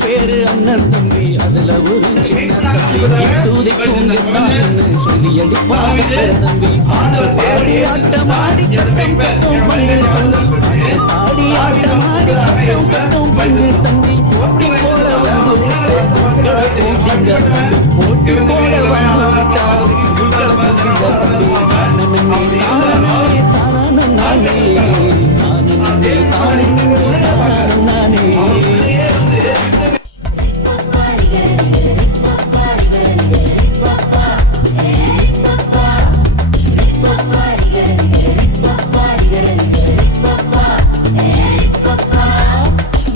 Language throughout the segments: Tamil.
பேரு அண்ணன் தம்பி, அதுல ஒரு சின்ன தம்பி தூதை தூங்கத்தான்னு சொல்லி அடிப்பாங்க தம்பி. பாடி ஆட்டமாடி கட்டம் கட்டும் பண்ணு தம்பி, ஆடி ஆட்டமாடி கட்டும் கட்டும் பண்ணு தம்பி. போட்டி போட வந்து விட்டாக்கும் சிங்க தம்பி, போட்டி போட வந்து விட்டாக்கும் சிங்க தம்பி. தானே தானே நானே தானே தானே நானே.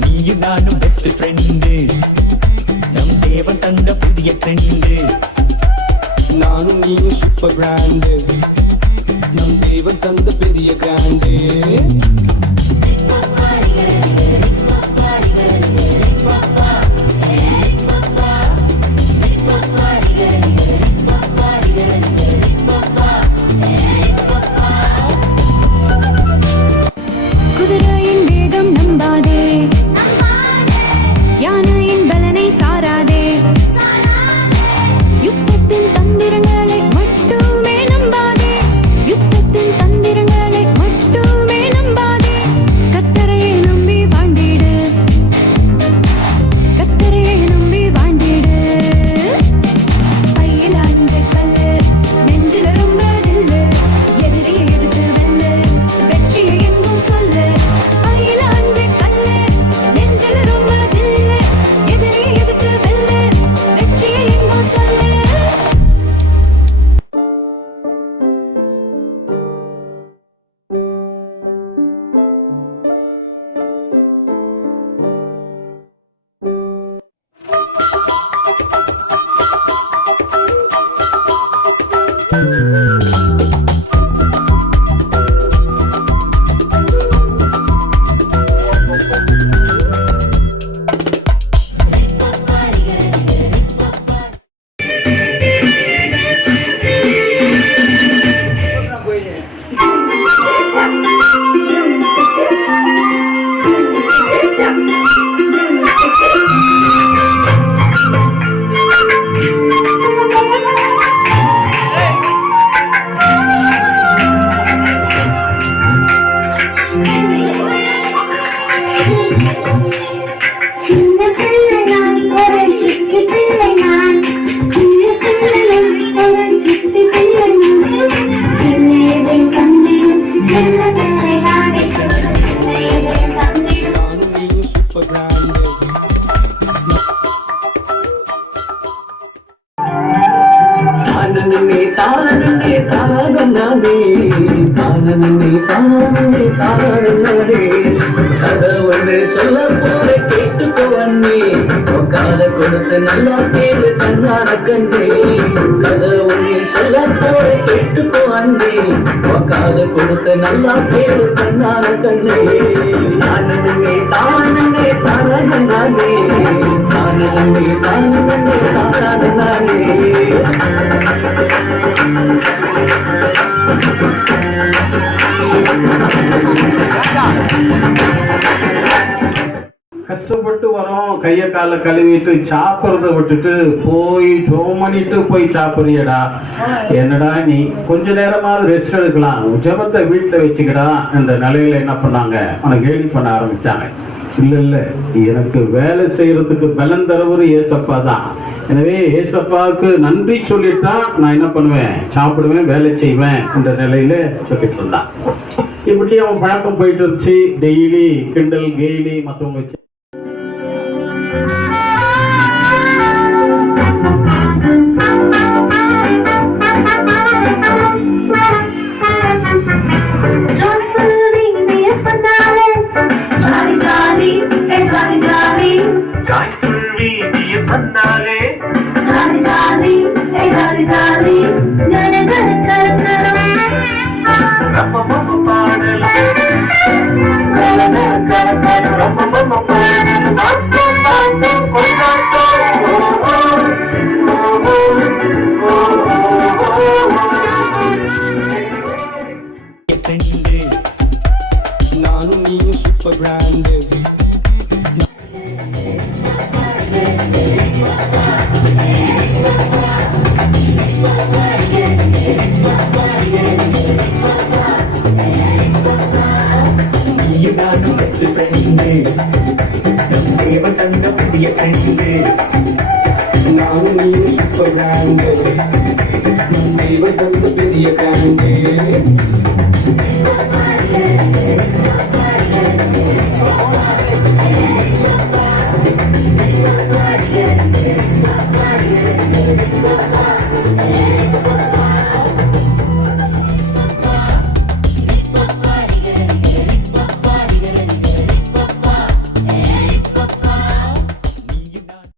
நீயும் நானும் பெஸ்ட் ஃப்ரெண்டு, நம் தேவன் தந்த புதிய ட்ரெண்டு. நானும் நீயும் சூப்பர் கிராண்டு, நம் தேவன் தந்த பெரிய கிராண்டு. குதிரையின் வேகம் நம்பாதே, யானையின் பலனை சாராதே, யுத்தத்தின் தந்திரங்களை மட்டுமே நம்பாதே, யுத்தத்தின் தந்திரங்களை மட்டுமே நம்பாதே. கத்தரையை நம்பி வாழ்ந்திடு, கத்தரையை நம்பி வாழ்ந்திடு. பையில் அஞ்ச கல்லு, நெஞ்சில ரொம்ப நில்லு, எதிரியை எதிர்த்து வெல்லு, வெற்றியை எங்கும் சொல்லு. பையில் அஞ்ச கல்லு, நெஞ்சில ரொம்ப நில்லு, எதிரியை எதிர்த்து வெல்லு, வெற்றியை எங்கும் சொல்லு. சின்ன பிள்ளை நான், ஒரு சிட்டி பிள்ளை நான், சின்ன பிள்ளை நான், ஒரு சிட்டி பிள்ளை நான். சின்னதை தந்திடும் செல்ல பிள்ளை நானே, சின்னதை தந்திடும். நானும் நீயும் சூப்பர் கிராண்டு. தானே தானே தானே தானே தானே தானே. கதை ஒன்று சொல்ல போற கேட்டுக்கோ அண்ணே, காதை கொடுத்து நல்லா கேளு கண்ணான கண்ணே. கதை ஒன்று சொல்ல போற கேட்டுக்கோ அண்ணே, காதை கொடுத்து நல்லா கேளு கண்ணான கண்ணே. தானே தானே தானே நானே, தானே தானே தானே நானே. கஷ்டப்பட்டு வரோம், கையை காலை கழுவிட்டு சாப்பிட்றத விட்டுட்டு போய் பண்ணிட்டு போய் சாப்பிட்றியடா. என்னடா நீ கொஞ்ச நேரமாவது ரெஸ்ட் எடுக்கலாம், ஜபத்தை வீட்டில் வச்சுக்கடா என்ற நிலையில என்ன பண்ணாங்க, அவனை கேலி பண்ண ஆரம்பிச்சாங்க. இல்லை எனக்கு வேலை செய்யறதுக்கு பலன் தரவர் ஏசப்பா தான். எனவே ஏசப்பாவுக்கு நன்றி சொல்லிட்டு தான் நான் என்ன பண்ணுவேன், சாப்பிடுவேன், வேலை செய்வேன் என்ற நிலையில சொல்லிட்டு இருந்தான். இப்படி அவன் பழக்கம் போயிட்டு இருந்துச்சு. டெய்லி கிண்டல் கேலி மற்றவங்க வச்சு பாடல் நீயும் நானும் பெஸ்ட் ஃப்ரெண்டு நம் தேவன் தந்த புதிய கண்டு நானும் நீயும் சூப்பர் பிராண்டு நம் தேவன் தந்த பெரிய கண்டு Bye.